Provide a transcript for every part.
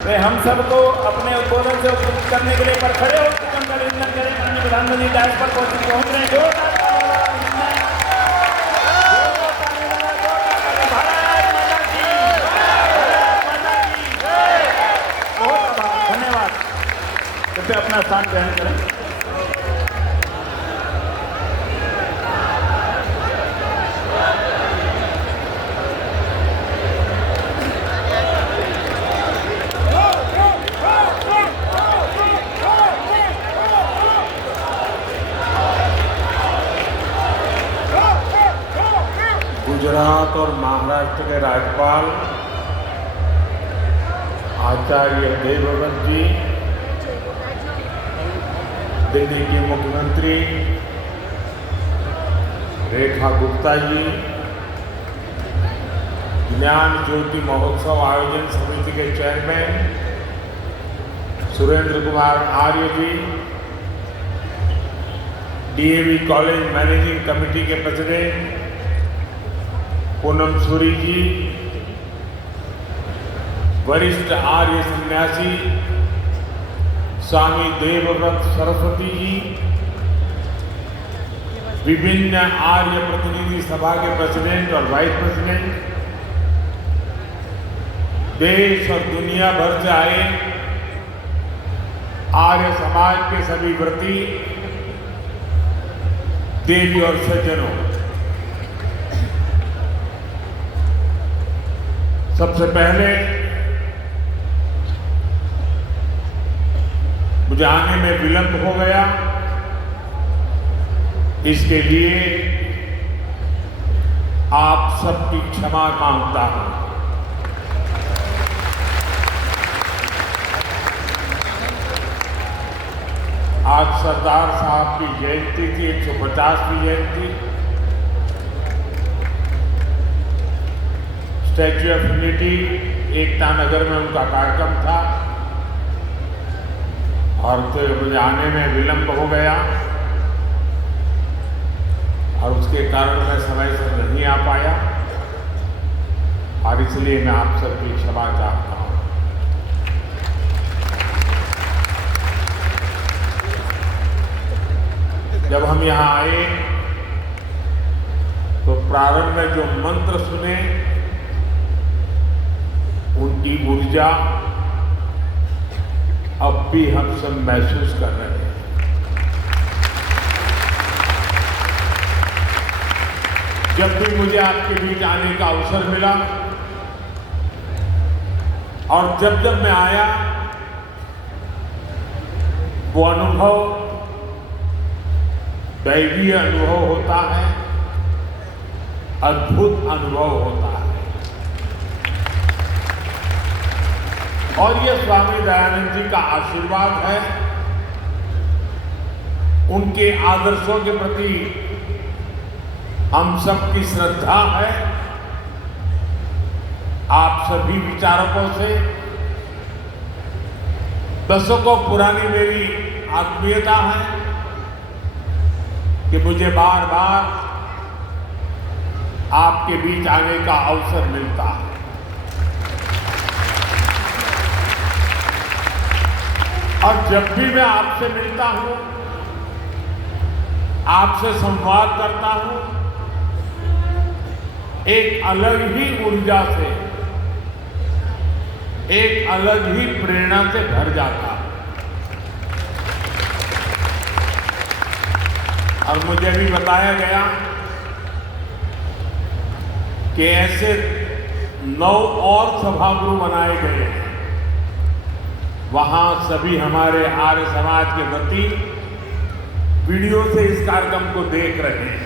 वे हम सबको अपने उद्बोधन से उद्बोधित करने के लिए पर खड़े हो का अभिनंदन करें। माननीय प्रधानमंत्री डायस पर पहुंच रहे हैं। धन्यवाद। कृपया अपना स्थान ग्रहण करें। गुजरात और महाराष्ट्र के राज्यपाल आचार्य देवव्रत जी, दिल्ली की मुख्यमंत्री रेखा गुप्ता जी, ज्ञान ज्योति महोत्सव आयोजन समिति के चेयरमैन सुरेंद्र कुमार आर्य जी, डीएवी कॉलेज मैनेजिंग कमेटी के प्रेसिडेंट पूनम सूरी जी, वरिष्ठ आर्य सन्यासी स्वामी देवव्रत सरस्वती जी, विभिन्न आर्य प्रतिनिधि सभा के प्रेसिडेंट और वाइस प्रेसिडेंट, देश और दुनिया भर से आए आर्य समाज के सभी व्रती, देवी और सज्जनों, सबसे पहले मुझे आने में विलंब हो गया, इसके लिए आप सबकी क्षमा मांगता हूं। आज सरदार साहब की जयंती थी, 150वीं जयंती। Statue of unity Ekta Nagar में उनका कार्यक्रम था और तो मुझे आने में विलंब हो गया और उसके कारण मैं समय से नहीं आ पाया और इसलिए मैं आप सबकी क्षमा चाहता हूं। जब हम यहाँ आए तो प्रारंभ में जो मंत्र सुने उनकी ऊर्जा अब भी हम सब महसूस कर रहे हैं। जब भी मुझे आपके बीच आने का अवसर मिला और जब जब मैं आया, वो अनुभव दैवीय अनुभव होता है, अद्भुत अनुभव होता है। और ये स्वामी दयानंद जी का आशीर्वाद है, उनके आदर्शों के प्रति हम सबकी श्रद्धा है, आप सभी विचारकों से दशकों पुरानी मेरी आत्मीयता है कि मुझे बार बार आपके बीच आने का अवसर मिलता है। और जब भी मैं आपसे मिलता हूं, आपसे संवाद करता हूं, एक अलग ही ऊर्जा से, एक अलग ही प्रेरणा से भर जाता हूं। और मुझे भी बताया गया कि ऐसे 9 और सभागृह बनाए गए हैं, वहां सभी हमारे आर्य समाज के व्रती वीडियो से इस कार्यक्रम को देख रहे हैं।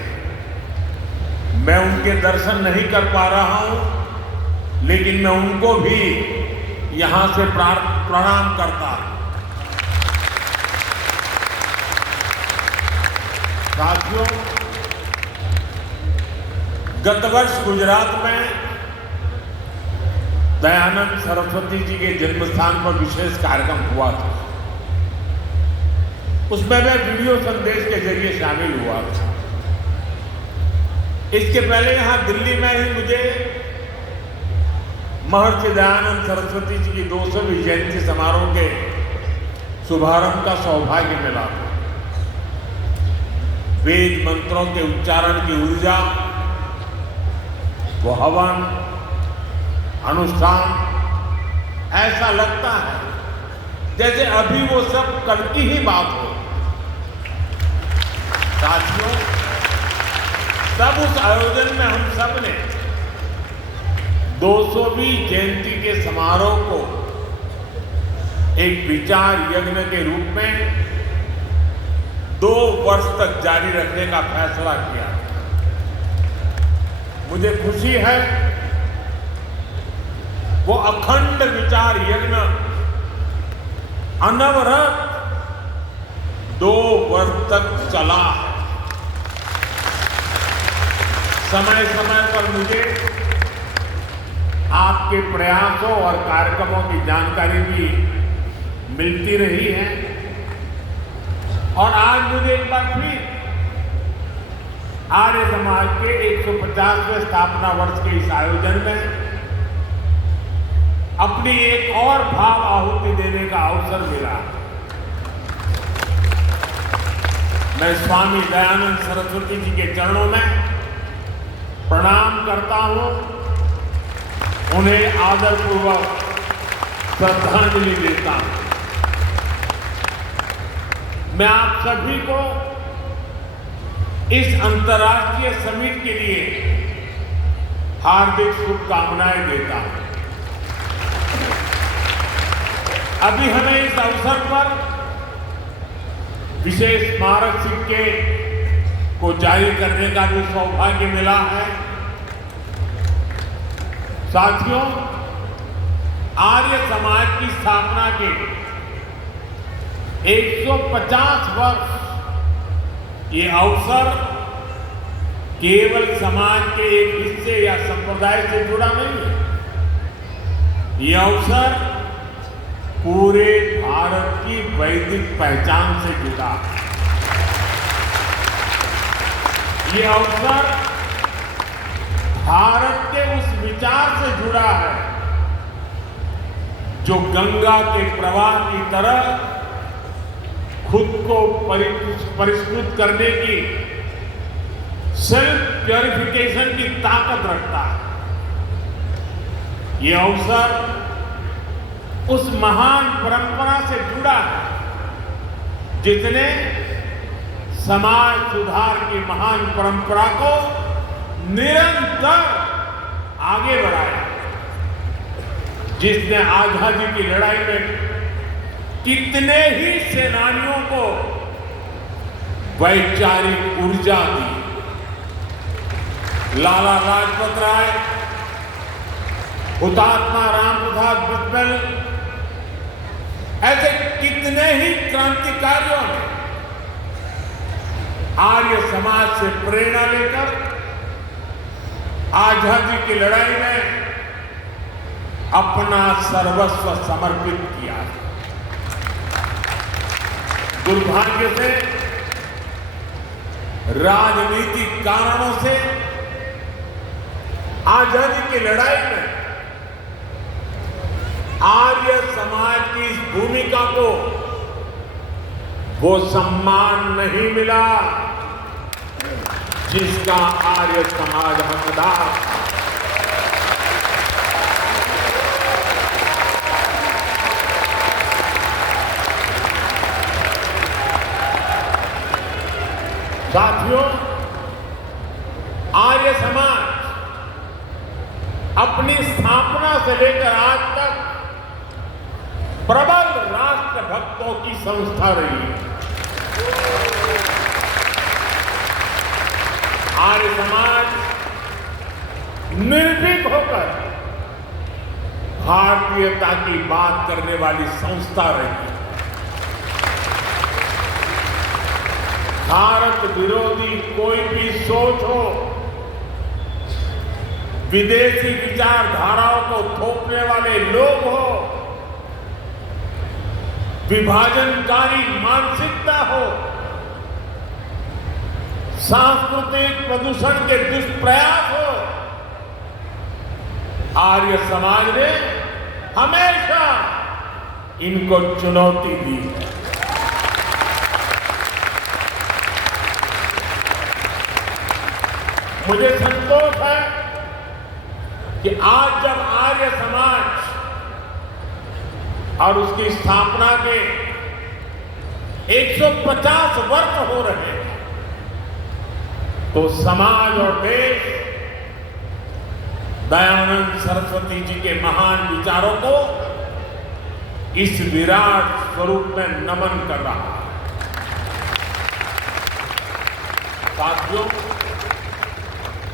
मैं उनके दर्शन नहीं कर पा रहा हूं, लेकिन मैं उनको भी यहां से प्रणाम करता हूं। साथियों, गत वर्ष गुजरात में दयानंद सरस्वती जी के जन्म स्थान पर विशेष कार्यक्रम हुआ था। उसमें मैं वीडियो संदेश के जरिए शामिल हुआ था। इसके पहले यहां दिल्ली में ही मुझे महर्षि दयानंद सरस्वती जी की 200वीं जयंती समारोह के शुभारंभ का सौभाग्य मिला। वेद मंत्रों के उच्चारण की ऊर्जा, वो हवन, अनुष्ठान, ऐसा लगता है जैसे अभी वो सब कल की ही बात हो। साथियों, तब उस आयोजन में हम सब ने 200वीं जयंती के समारोह को एक विचार यज्ञ के रूप में 2 वर्ष तक जारी रखने का फैसला किया। मुझे खुशी है वो अखंड विचार यज्ञ अनवरत 2 वर्ष तक चला है। समय समय पर मुझे आपके प्रयासों और कार्यक्रमों की जानकारी भी मिलती रही है और आज मुझे एक बार फिर आर्य समाज के 150वें स्थापना वर्ष के इस आयोजन में अपनी एक और भाव आहुति देने का अवसर मिला। मैं स्वामी दयानंद सरस्वती जी के चरणों में प्रणाम करता हूं, उन्हें आदरपूर्वक श्रद्धांजलि देता हूं। मैं आप सभी को इस अंतर्राष्ट्रीय समिट के लिए हार्दिक शुभकामनाएं देता हूं। अभी हमें इस अवसर पर विशेष स्मारक सिक्के को जारी करने का भी सौभाग्य मिला है। साथियों, आर्य समाज की स्थापना के 150 वर्ष, ये अवसर केवल समाज के एक हिस्से या संप्रदाय से जुड़ा नहीं है। ये अवसर पूरे भारत की वैदिक पहचान से जुड़ा है। ये अवसर भारत के उस विचार से जुड़ा है जो गंगा के प्रवाह की तरह खुद को परिष्कृत करने की, सेल्फ प्योरिफिकेशन की ताकत रखता है। ये अवसर उस महान परंपरा से जुड़ा है जिसने समाज सुधार की महान परंपरा को निरंतर आगे बढ़ाया, जिसने आजादी की लड़ाई में कितने ही सेनानियों को वैचारिक ऊर्जा दी। लाला लाजपत राय, हुतात्मा राम प्रसाद बिस्मिल, ऐसे कितने ही क्रांतिकारियों ने आर्य समाज से प्रेरणा लेकर आजादी की लड़ाई में अपना सर्वस्व समर्पित किया। दुर्भाग्य से राजनीतिक कारणों से आजादी की लड़ाई में आर्य समाज की इस भूमिका को वो सम्मान नहीं मिला जिसका आर्य समाज हकदार। साथियों, आर्य समाज अपनी स्थापना से लेकर आज तक प्रबल राष्ट्र भक्तों की संस्था रही है। आर्य समाज निर्भीक होकर भारतीयता की बात करने वाली संस्था रही। भारत विरोधी कोई भी सोच हो, विदेशी विचारधाराओं को थोपने वाले लोग हो, विभाजनकारी मानसिकता हो, सांस्कृतिक प्रदूषण के दुष्प्रयास हो, आर्य समाज ने हमेशा इनको चुनौती दी है। मुझे संतोष है कि आज जब आर्य समाज और उसकी स्थापना के 150 वर्ष हो रहे हैं, तो समाज और देश दयानंद सरस्वती जी के महान विचारों को इस विराट स्वरूप में नमन कर रहा है। साथियों,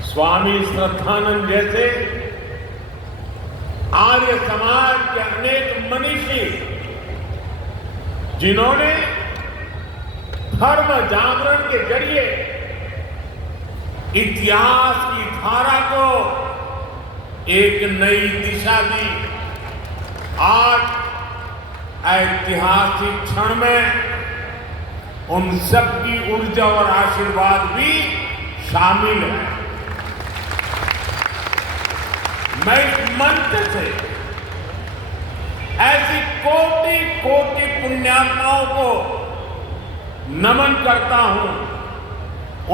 स्वामी श्रद्धानंद जैसे आर्य समाज के अनेक मनीषी जिन्होंने धर्म जागरण के जरिए इतिहास की धारा को एक नई दिशा दी, आज ऐतिहासिक क्षण में उन सबकी ऊर्जा और आशीर्वाद भी शामिल है। मैं इस मंच से ऐसी कोटि कोटि पुण्यात्माओं को नमन करता हूं,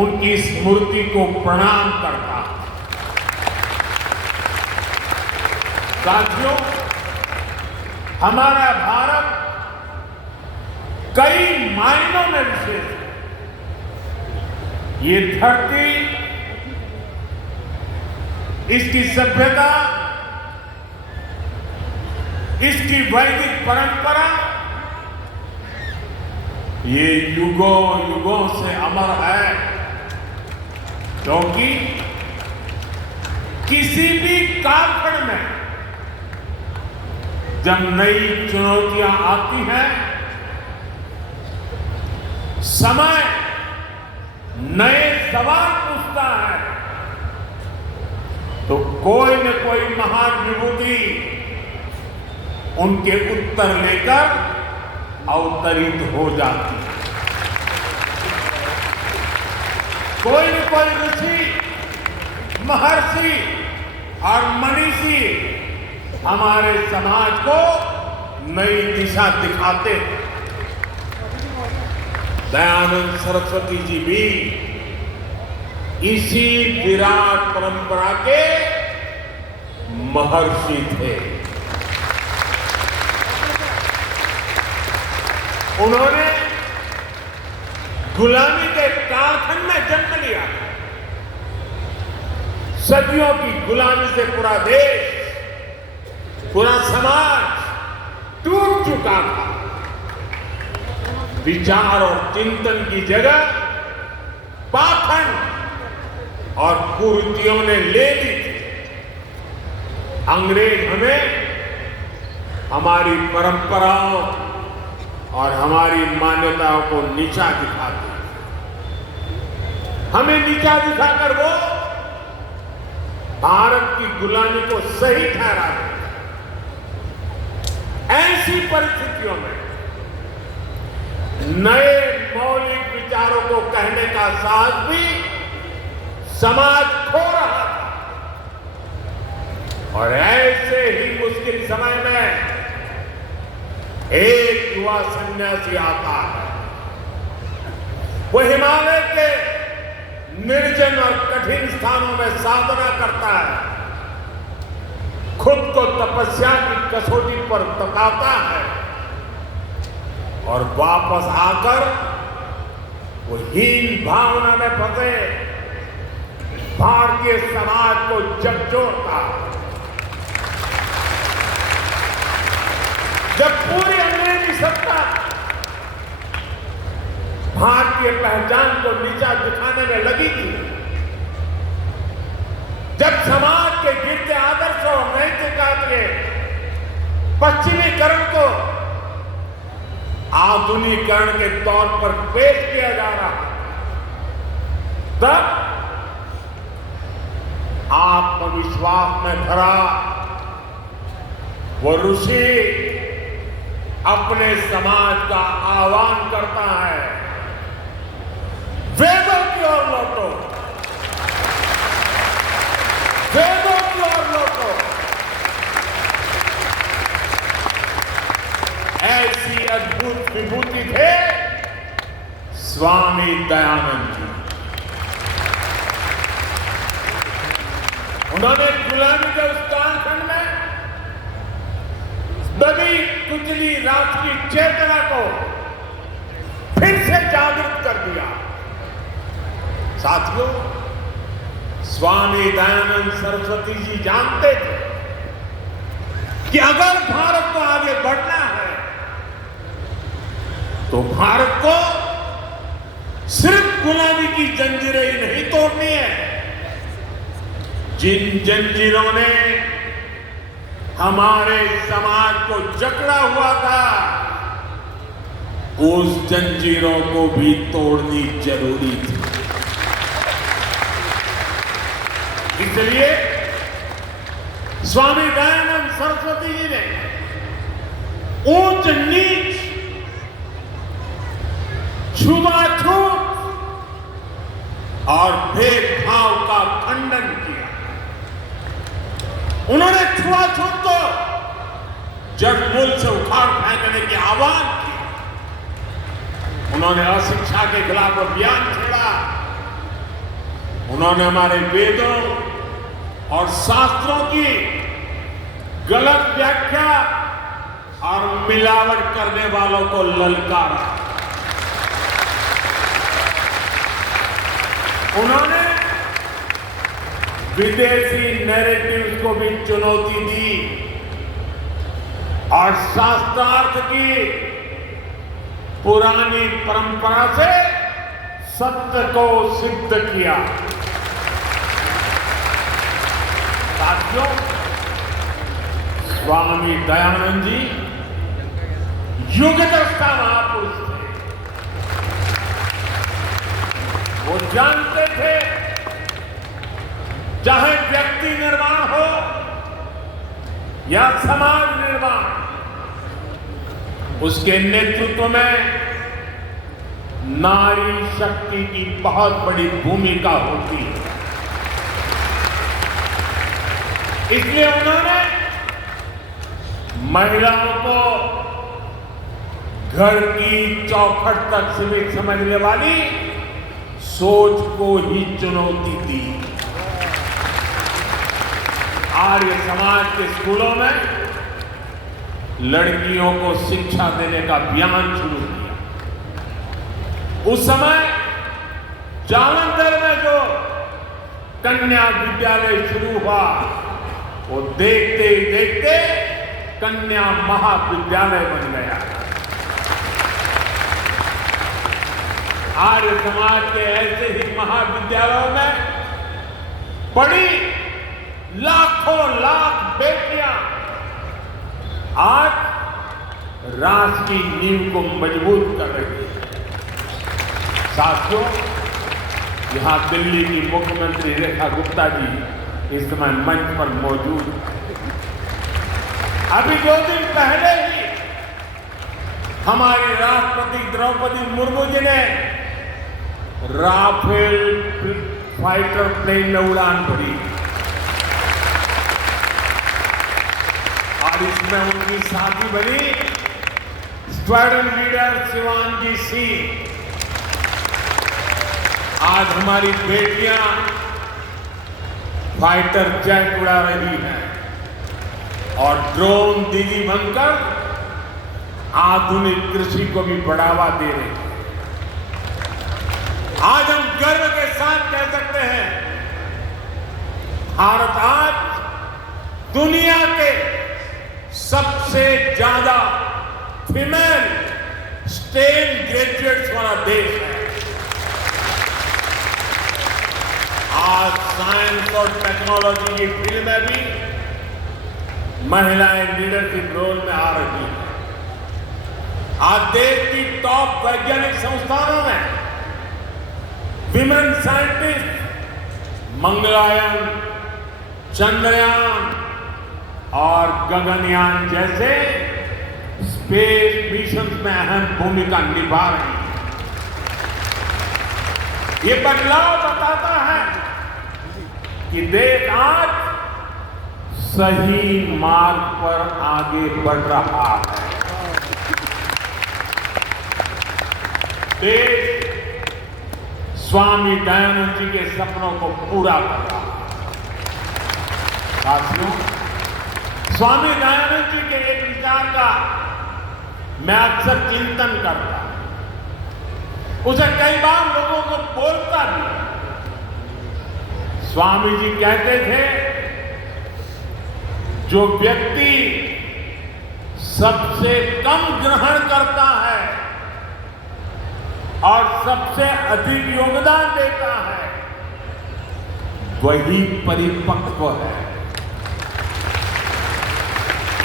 उनकी स्मृति को प्रणाम करता हूं। साथियों, हमारा भारत कई मायनों में विशेष है। ये धरती, इसकी सभ्यता, इसकी वैदिक परंपरा, ये युगों युगों से अमर है, क्योंकि किसी भी कालखंड में जब नई चुनौतियां आती हैं, समय नए सवाल पूछता है, तो कोई न कोई महान विभूति उनके उत्तर लेकर अवतरित हो जाती है। कोई न कोई ऋषि, महर्षि और मनीषी हमारे समाज को नई दिशा दिखाते हैं। दयानंद सरस्वती जी भी इसी विराट परंपरा के महर्षि थे। उन्होंने गुलामी के कालखंड में जन्म लिया। सदियों की गुलामी से पूरा देश, पूरा समाज टूट चुका था। विचार और चिंतन की जगह पाखंड और कुरीतियों ने ले ली थी। अंग्रेज हमें हमारी परंपराओं और हमारी मान्यताओं को नीचा दिखाते हैं। हमें नीचा दिखाकर वो भारत की गुलामी को सही ठहराते। ऐसी परिस्थितियों में नए मौलिक विचारों को कहने का साहस भी समाज खो रहा था। और ऐसे ही मुश्किल समय में एक युवा सन्यासी आता है। वो हिमालय के निर्जन और कठिन स्थानों में साधना करता है, खुद को तपस्या की कसौटी पर तपाता है और वापस आकर वो हीन भावना में फंसे भारतीय समाज को झकझोरता है। जब पूरी अंग्रेजी सत्ता भारतीय पहचान को नीचा दिखाने में लगी थी, जब समाज के गिरते आदर्शों और नैतिकता के पश्चिमीकरण को आधुनिकीकरण के तौर पर पेश किया जा रहा, तब आत्मविश्वास में भरा वो ऋषि अपने समाज का आह्वान करता है, वेदों की ओर लौटो, वेदों की ओर लौटो। ऐसी अद्भुत विभूति थे स्वामी दयानंद जी। उन्होंने गुलामी के उस कालखंड में दबी कुचली राष्ट्रीय चेतना को फिर से जागृत कर दिया। साथियों, स्वामी दयानंद सरस्वती जी जानते थे कि अगर भारत को आगे बढ़ना है तो भारत को सिर्फ गुलामी की जंजीरें ही नहीं तोड़नी है। जिन जंजीरों ने हमारे समाज को जकड़ा हुआ था, उस जंजीरों को भी तोड़नी जरूरी थी। इसलिए स्वामी दयानंद सरस्वती जी ने ऊंच नीच, छुआछूत और भेदभाव का खंडन किया। उन्होंने छुआछूत को जड़मूल से उखाड़ फेंकने की आह्वान की। उन्होंने अशिक्षा के खिलाफ अभियान छेड़ा। उन्होंने हमारे वेदों और शास्त्रों की गलत व्याख्या और मिलावट करने वालों को ललकारा। उन्होंने विदेशी नैरेटिव्स को भी चुनौती दी और शास्त्रार्थ की पुरानी परंपरा से सत्य को सिद्ध किया। साथियों, स्वामी दयानंद जी युगदृष्टा महापुरुष थे। वो जानते थे चाहे व्यक्ति निर्माण हो या समाज निर्माण, उसके नेतृत्व में नारी शक्ति की बहुत बड़ी भूमिका होती है। इसलिए उन्होंने महिलाओं को घर की चौखट तक सीमित समझने वाली सोच को ही चुनौती दी। आर्य समाज के स्कूलों में लड़कियों को शिक्षा देने का अभियान शुरू किया। उस समय जालंधर में जो कन्या विद्यालय शुरू हुआ, वो देखते ही देखते कन्या महाविद्यालय बन गया। आर्य समाज के ऐसे ही महाविद्यालयों में पढ़ी लाखों लाख बेटियां आज राष्ट्र की नींव को मजबूत कर रही है। साथियों, यहां दिल्ली की मुख्यमंत्री रेखा गुप्ता जी इस समय मंच पर मौजूद हैं। अभी 2 दिन पहले ही हमारी राष्ट्रपति द्रौपदी मुर्मू जी ने राफेल फाइटर प्लेन में उड़ान भरी और इसमें उनकी साथी बनी स्क्वाड्रन लीडर शिवांगी सिंह। आज हमारी बेटियां फाइटर जेट उड़ा रही हैं और ड्रोन दीदी बनकर आधुनिक कृषि को भी बढ़ावा दे रही हैं। आज हम गर्व के साथ कह सकते हैं, भारत आज दुनिया के सबसे ज्यादा फीमेल स्टेम ग्रेजुएट्स वाला देश है। आज साइंस और टेक्नोलॉजी की फील्ड में भी महिलाएं लीडरशिप रोल में आ रही हैं। आज देश की टॉप वैज्ञानिक संस्थानों में विमेन साइंटिस्ट मंगलयान, चंद्रयान और गगनयान जैसे स्पेस मिशन में अहम भूमिका निभा रही हैं। ये बदलाव बताता है कि देश आज सही मार्ग पर आगे बढ़ रहा है। देश स्वामी दयानंद जी के सपनों को पूरा कर रहा है। साथियों, स्वामी दयानंद जी के एक विचार का मैं अक्सर चिंतन करता हूं, उसे कई बार लोगों को बोलता भी। स्वामी जी कहते थे, जो व्यक्ति सबसे कम ग्रहण करता है और सबसे अधिक योगदान देता है, वही परिपक्व है।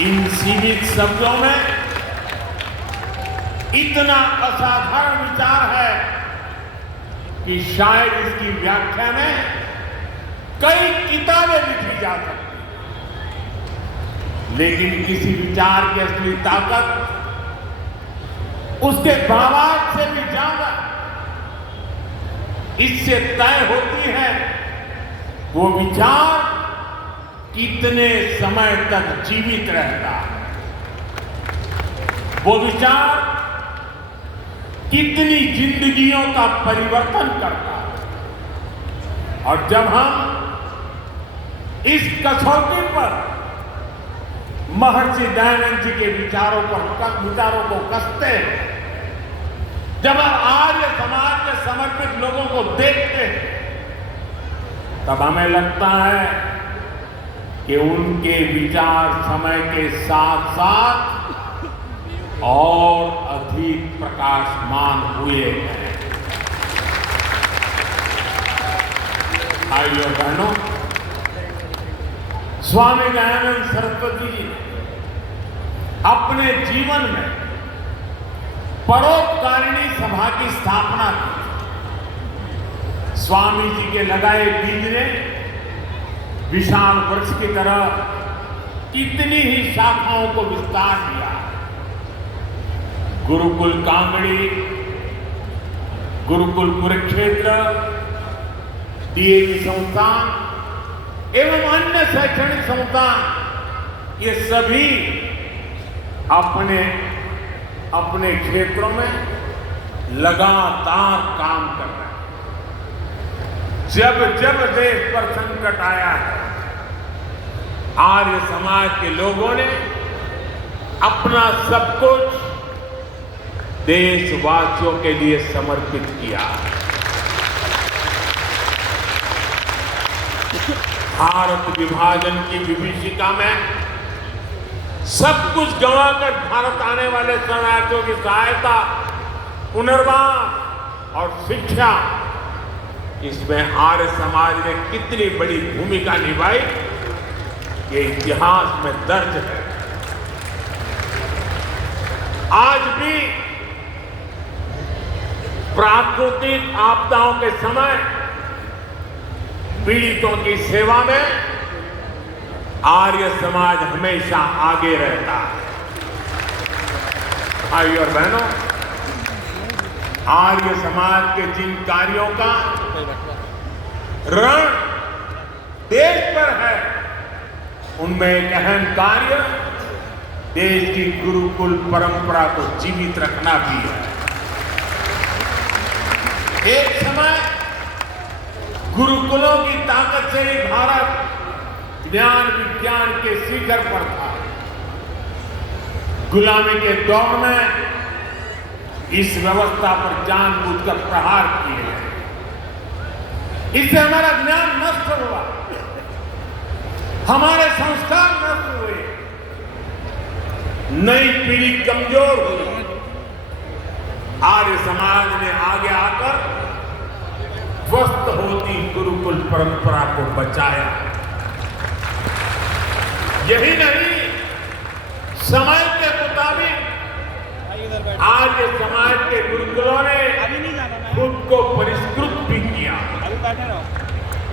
इन सीमित शब्दों में इतना असाधारण विचार है कि शायद इसकी व्याख्या में कई किताबें लिखी जा सकती, लेकिन किसी विचार की असली ताकत उसके भावार्थ से भी ज्यादा इससे तय होती है वो विचार कितने समय तक जीवित रहता है, वो विचार कितनी जिंदगियों का परिवर्तन करता है। और जब हम इस कसौटी पर महर्षि दयानंद जी के विचारों को कसते हैं, जब हम आर्य समाज के समर्पित लोगों को देखते हैं, तब हमें लगता है कि उनके विचार समय के साथ साथ और अधिक प्रकाशमान हुए हैं। भाइयों बहनों, स्वामी दयानंद सरस्वती जी ने अपने जीवन में परोपकारिणी सभा की स्थापना की। स्वामी जी के लगाए बीज ने विशाल वृक्ष की तरह कितनी ही शाखाओं को विस्तार दिया। गुरुकुल कांगड़ी, गुरुकुल कुरुक्षेत्र, डीएवी संस्थान एवं अन्य शैक्षणिक संस्थान, ये सभी अपने अपने क्षेत्रों में लगातार काम कर रहे हैं। जब जब देश पर संकट आया है, आर्य समाज के लोगों ने अपना सब कुछ देशवासियों के लिए समर्पित किया। भारत विभाजन की विभीषिका में सब कुछ गंवाकर भारत आने वाले शरणार्थियों की सहायता, पुनर्वास और शिक्षा, इसमें आर्य समाज ने कितनी बड़ी भूमिका निभाई, ये इतिहास में दर्ज है। आज भी प्राकृतिक आपदाओं के समय पीड़ितों की सेवा में आर्य समाज हमेशा आगे रहता है। भाइयों और बहनों, आर्य समाज के जिन कार्यों का ऋण देश पर है, उनमें एक अहम कार्य देश की गुरुकुल परंपरा को जीवित रखना भी है। एक समय गुरुकुलों की ताकत से ही भारत ज्ञान विज्ञान के शिखर पर था। गुलामी के दौर में इस व्यवस्था पर जानबूझकर प्रहार किए गए। इससे हमारा ज्ञान नष्ट हुआ, हमारे संस्कार नष्ट हुए, नई पीढ़ी कमजोर हुई। आर्य समाज ने आगे आकर स्वस्थ होती गुरुकुल परंपरा को बचाया। यही नहीं, समय के मुताबिक आर्य समाज के गुरुकुलों ने खुद को परिष्कृत भी किया,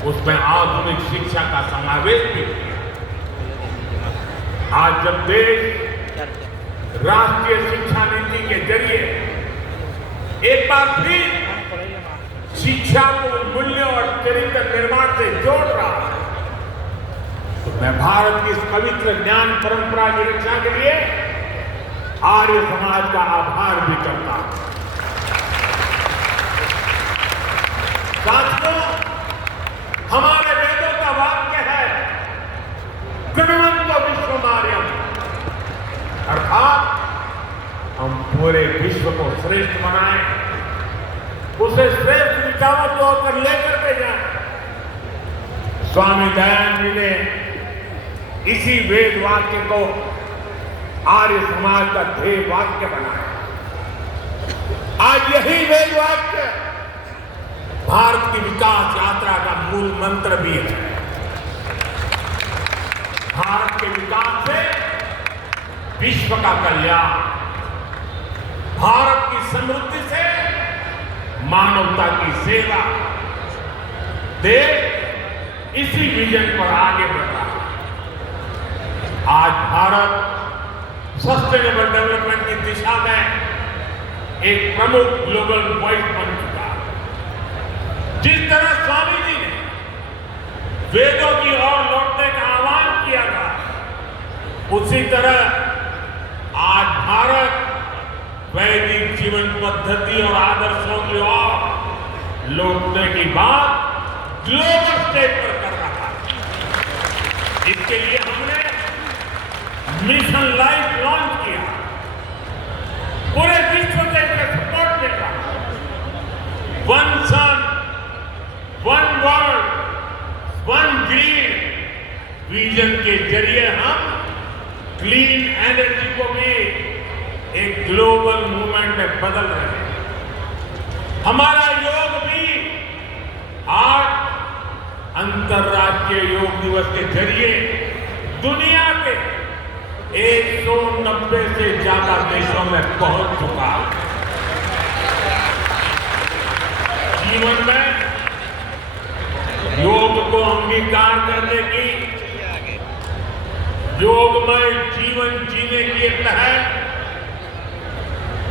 उसमें आधुनिक शिक्षा का समावेश भी किया। आज जब देश राष्ट्रीय शिक्षा नीति के जरिए एक बार फिर शिक्षा को मूल्यों और चरित्र निर्माण से जोड़ रहा है, तो मैं भारत की इस पवित्र ज्ञान परंपरा की रक्षा के लिए आर्य समाज का आभार भी करता हूं। पूरे विश्व को श्रेष्ठ बनाए, उसे श्रेष्ठ दिखावा तो होकर लेकर के जाए। स्वामी दयानंद जी ने इसी वेद वाक्य को आर्य समाज का ध्येय वाक्य बनाया। आज यही वेद वाक्य भारत की विकास यात्रा का मूल मंत्र भी है। भारत के विकास से विश्व का कल्याण, भारत की समृद्धि से मानवता की सेवा, देश इसी विजन पर आगे बढ़ रहा है। आज भारत सस्टेनेबल डेवलपमेंट की दिशा में एक प्रमुख ग्लोबल वॉइस बन चुका है। जिस तरह स्वामी जी ने वेदों की ओर लौटने का आह्वान किया था, उसी तरह आज भारत वैदिक जीवन पद्धति और आदर्शों की ओर लौटने की बात ग्लोबल स्टेज पर कर रहा है। इसके लिए हमने मिशन लाइफ लॉन्च किया। पूरे विश्व से इसका सपोर्ट मिल रहा है। One sun, one world, one green vision के जरिए हम क्लीन एनर्जी को भी एक ग्लोबल मूवमेंट में बदल रहे हैं। हमारा योग भी आज अंतर्राष्ट्रीय योग दिवस के जरिए दुनिया के 190 से ज्यादा देशों में पहुंच चुका है। जीवन में योग को अंगीकार करने की, योगमय जीवन जीने के तहत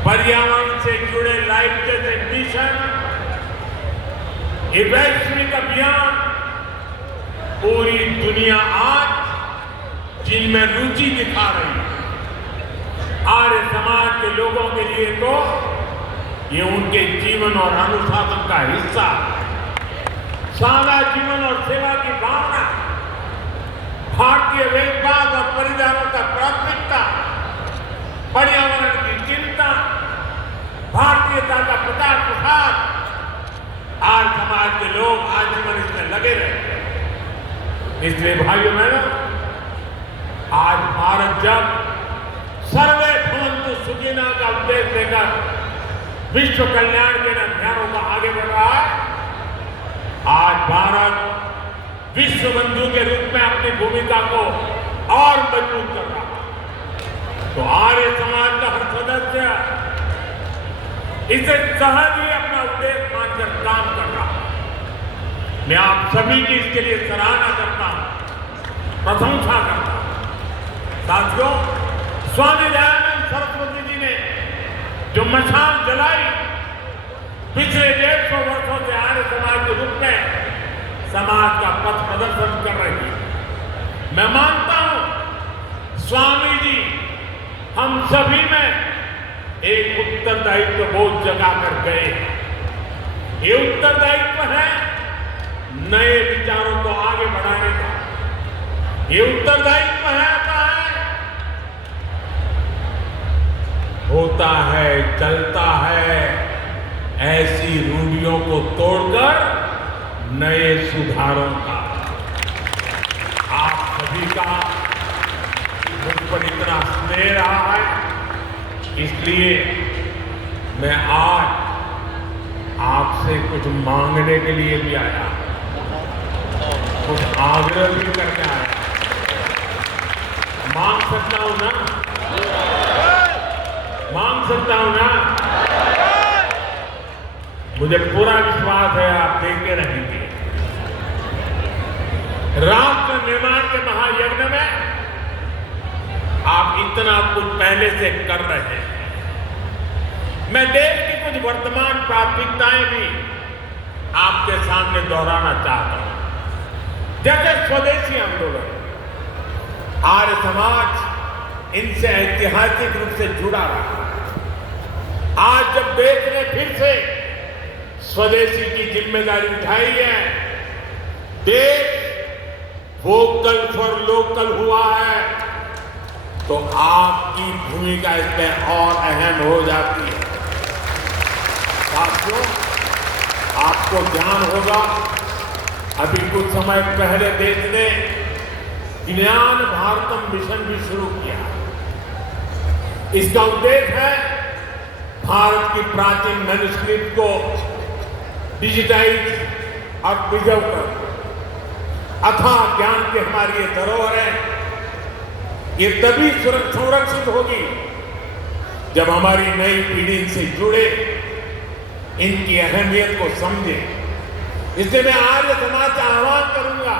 पर्यावरण से जुड़े लाइफ जैसे मिशन, ये वैश्विक अभियान पूरी दुनिया आज जिनमें रुचि दिखा रही है। आर्य समाज के लोगों के लिए तो ये उनके जीवन और अनुशासन का हिस्सा है। सादा जीवन और सेवा की भावना, भारतीय वेदवाद और परिधानों का प्राथमिकता, पर्यावरण की चिंता, भारतीयता का प्रचार प्रसार, आर्य समाज के लोग आजीवन इसमें लगे रहे। इसलिए भाइयों बहनों, आज भारत जब सर्वे भवन्तु सुखिनः का उद्देश्य लेकर विश्व कल्याण के अभियानों का आगे बढ़ रहा है, आज भारत विश्व बंधु के रूप में अपनी भूमिका को और मजबूत कर रहा है। तो आर्य समाज का हर सदस्य इसे सहज ही अपना उद्देश्य मानकर काम कर रहा है। मैं आप सभी की इसके लिए सराहना करता हूं, प्रशंसा करता हूं। साथियों, स्वामी दयानंद सरस्वती जी ने जो मशाल जलाई, पिछले 150 वर्षों से आर्य समाज के रूप में समाज का पथ प्रदर्शन कर रही है। मैं मानता हूं स्वामी जी हम सभी में एक उत्तरदायित्व बहुत जगा कर गए। ये उत्तरदायित्व है नए विचारों को आगे बढ़ाने का। ये उत्तरदायित्व है होता है, चलता है, ऐसी रूढ़ियों को तोड़कर नए सुधारों का। आप सभी का मुझ पर इतना स्नेह रहा है, इसलिए मैं आज आपसे कुछ मांगने के लिए भी आया, कुछ आग्रह भी करके आया। मांग सकता हूं ना? मांग सकता हूं ना? मुझे पूरा विश्वास है आप देखते रहेंगे। राष्ट्र निर्माण के महायज्ञ में आप इतना कुछ पहले से कर रहे हैं। मैं देश की कुछ वर्तमान प्राथमिकताएं भी आपके सामने दोहराना चाहता हूं। जैसे स्वदेशी आंदोलन, आर्य समाज इनसे ऐतिहासिक रूप से जुड़ा रहा। आज जब देश ने फिर से स्वदेशी की जिम्मेदारी उठाई है, देश वोकल फॉर लोकल हुआ है, तो आपकी भूमिका इसमें और अहम हो जाती है। साथियों, आपको ध्यान होगा, अभी कुछ समय पहले देश ने ज्ञान भारतम मिशन भी शुरू किया। इसका उद्देश्य है भारत की प्राचीन मैन्युस्क्रिप्ट को डिजिटाइज और प्रिजर्व करना। अथाह ज्ञान की हमारी ये धरोहर है, ये तभी संरक्षित होगी जब हमारी नई पीढ़ी इनसे जुड़े, इनकी अहमियत को समझे। इसलिए मैं आर्य समाज से आह्वान करूंगा,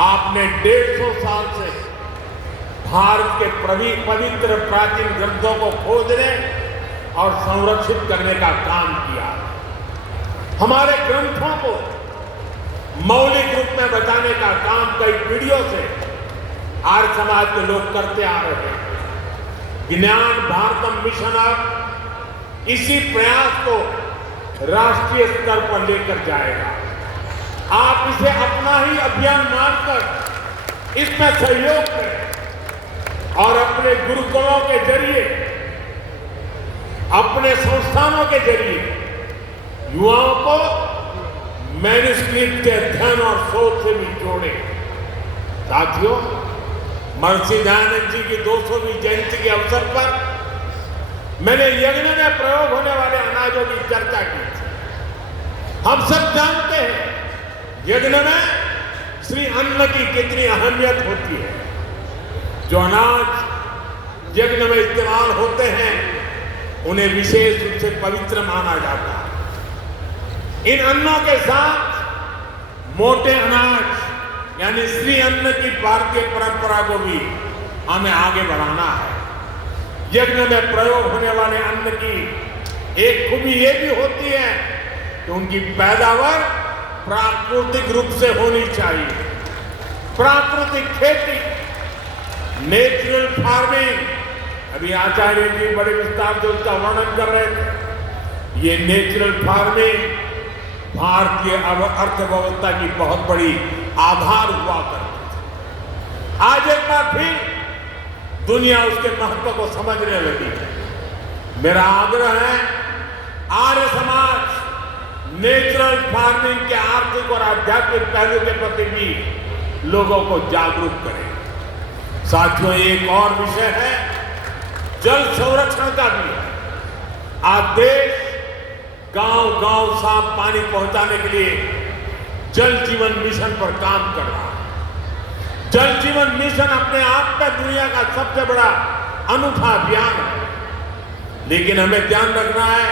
आपने 150 साल से भारत के पवित्र प्राचीन ग्रंथों को खोजने और संरक्षित करने का काम किया। हमारे ग्रंथों को मौलिक रूप में बचाने का काम कई पीढ़ियों से आर्य समाज के लोग करते आ रहे हैं। ज्ञान भारतम मिशन अब इसी प्रयास को राष्ट्रीय स्तर पर लेकर जाएगा। आप इसे अपना ही अभियान मानकर इसमें सहयोग करें और अपने गुरुकुलों के जरिए, अपने संस्थानों के जरिए युवाओं को मैन्युस्क्रिप्ट के अध्ययन और सोच से भी जोड़े। साथियों, महर्षि दयानंद जी की 200वीं जयंती के अवसर पर मैंने यज्ञ में प्रयोग होने वाले अनाजों की चर्चा की थी। हम सब जानते हैं यज्ञ में श्री अन्न की कितनी अहमियत होती है। जो अनाज यज्ञ में इस्तेमाल होते हैं उन्हें विशेष रूप से पवित्र माना जाता है। इन अन्नों के साथ मोटे अनाज यानी श्री अन्न की भारतीय परंपरा को भी हमें आगे बढ़ाना है। यज्ञ में प्रयोग होने वाले अन्न की एक खूबी ये भी होती है कि उनकी पैदावार प्राकृतिक रूप से होनी चाहिए। प्राकृतिक खेती, नेचुरल फार्मिंग, अभी आचार्य जी बड़े विस्तार से उसका वर्णन कर रहे थे। ये नेचुरल फार्मिंग भारतीय अर्थव्यवस्था की बहुत बड़ी आधार हुआ करती थी। आज एक बार फिर दुनिया उसके महत्व को समझने लगी है। मेरा आग्रह है, आर्य समाज नेचुरल फार्मिंग के आर्थिक और आध्यात्मिक पहलू के प्रति भी लोगों को जागरूक करें। साथियों, एक और विषय है जल संरक्षण का भी है। आज देश गांव-गांव साफ पानी पहुंचाने के लिए जल जीवन मिशन पर काम कर रहा है। जल जीवन मिशन अपने आप में दुनिया का सबसे बड़ा अनूठा अभियान है, लेकिन हमें ध्यान रखना है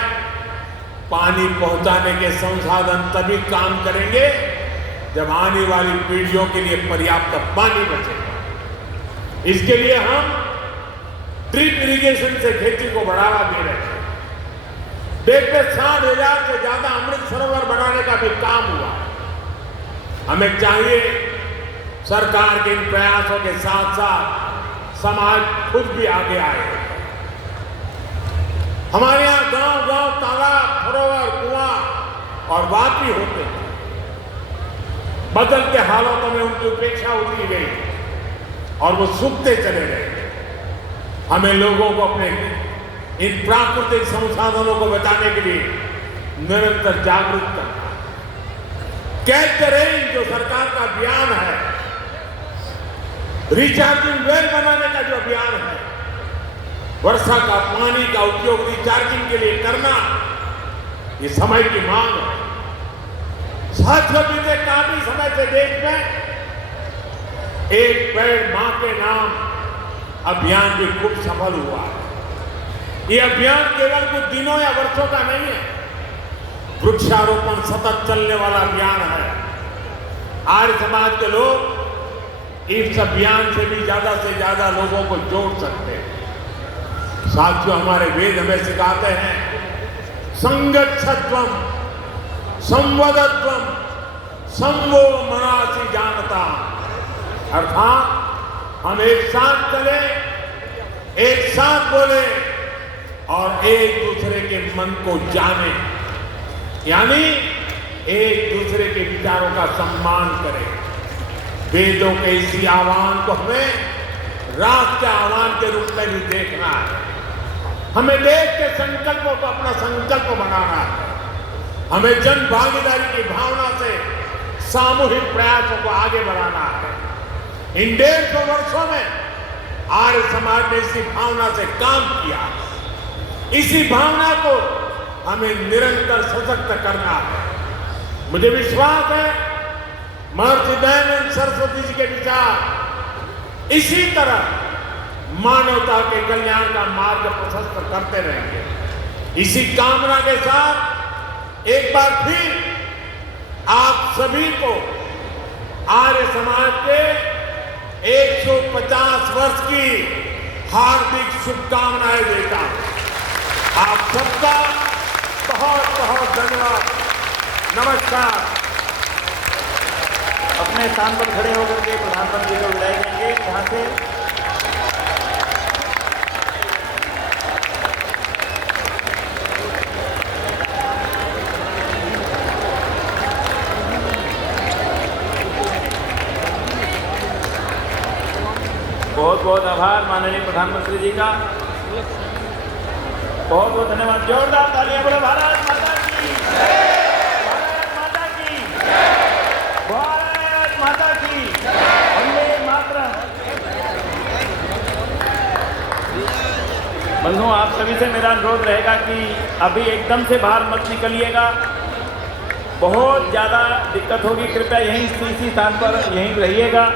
पानी पहुंचाने के संसाधन तभी काम करेंगे जब आने वाली पीढ़ियों के लिए पर्याप्त पानी बचेगा। इसके लिए हम ड्रिप इरिगेशन से खेती को बढ़ावा दे रहे हैं। देश में 60,000 से ज्यादा अमृत सरोवर बनाने का भी काम हुआ। हमें चाहिए सरकार के इन प्रयासों के साथ साथ समाज खुद भी आगे आए। हमारे यहाँ गांव-गांव तालाब, सरोवर, कुआं और वापी होते हैं। बदलते हालातों में उनकी उपेक्षा होती गई और वो सूखते चले गए। हमें लोगों को अपने इन प्राकृतिक संसाधनों को बचाने के लिए निरंतर जागरूक करना। कैच द रेन जो सरकार का अभियान है, रिचार्जिंग वेल बनाने का जो अभियान है, वर्षा का पानी का उपयोग रिचार्जिंग के लिए करना, ये समय की मांग है। साथियों, बीते काफी समय से देश में एक पेड़ मां के नाम अभियान भी खूब सफल हुआ है। ये अभियान केवल कुछ दिनों या वर्षों का नहीं है, वृक्षारोपण सतत चलने वाला अभियान है। आर्य समाज के लोग इस अभियान से भी ज्यादा लोगों को जोड़ सकते हैं। साथियों, हमारे वेद हमें सिखाते हैं संगच्छध्वम संवदध्वम संवो मनासी जानता, अर्थात हम एक साथ चले, एक साथ बोले और एक दूसरे के मन को जाने, यानी एक दूसरे के विचारों का सम्मान करें। वेदों के इसी आह्वान को हमें राष्ट्र के आह्वान के रूप में भी देखना है। हमें देश के संकल्पों को अपना संकल्प बनाना है। हमें जन भागीदारी की भावना से सामूहिक प्रयासों को आगे बढ़ाना है। इन 150 वर्षों में आर्य समाज ने इसी भावना से काम किया। इसी भावना को हमें निरंतर सशक्त करना है। मुझे विश्वास है महर्षि दयानंद सरस्वती जी के विचार इसी तरह मानवता के कल्याण का मार्ग प्रशस्त करते रहेंगे। इसी कामना के साथ एक बार फिर आप सभी को आर्य समाज के 150 वर्ष की हार्दिक शुभकामनाएं देता हूं। आप सबका बहुत बहुत धन्यवाद। नमस्कार। अपने स्थान पर खड़े होकर के प्रधानमंत्री को विदाई देंगे यहाँ से। बहुत बहुत आभार माननीय प्रधानमंत्री जी का। बहुत बहुत धन्यवाद। जोरदार तालियां बोलो भारत माता की जय। भारत माता की जय। भारत माता की वंदे मातरम। बंधुओं, आप सभी से मेरा अनुरोध रहेगा कि अभी एकदम से बाहर मत निकलिएगा। बहुत ज़्यादा दिक्कत होगी। कृपया यहीं इसी स्थान पर यहीं रहिएगा।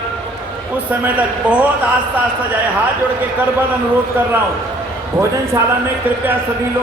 उस समय तक बहुत आस्ता आस्ता जाए। हाथ जोड़ के करबद्ध अनुरोध कर रहा हूँ। भोजनशाला में कृपया सभी लोग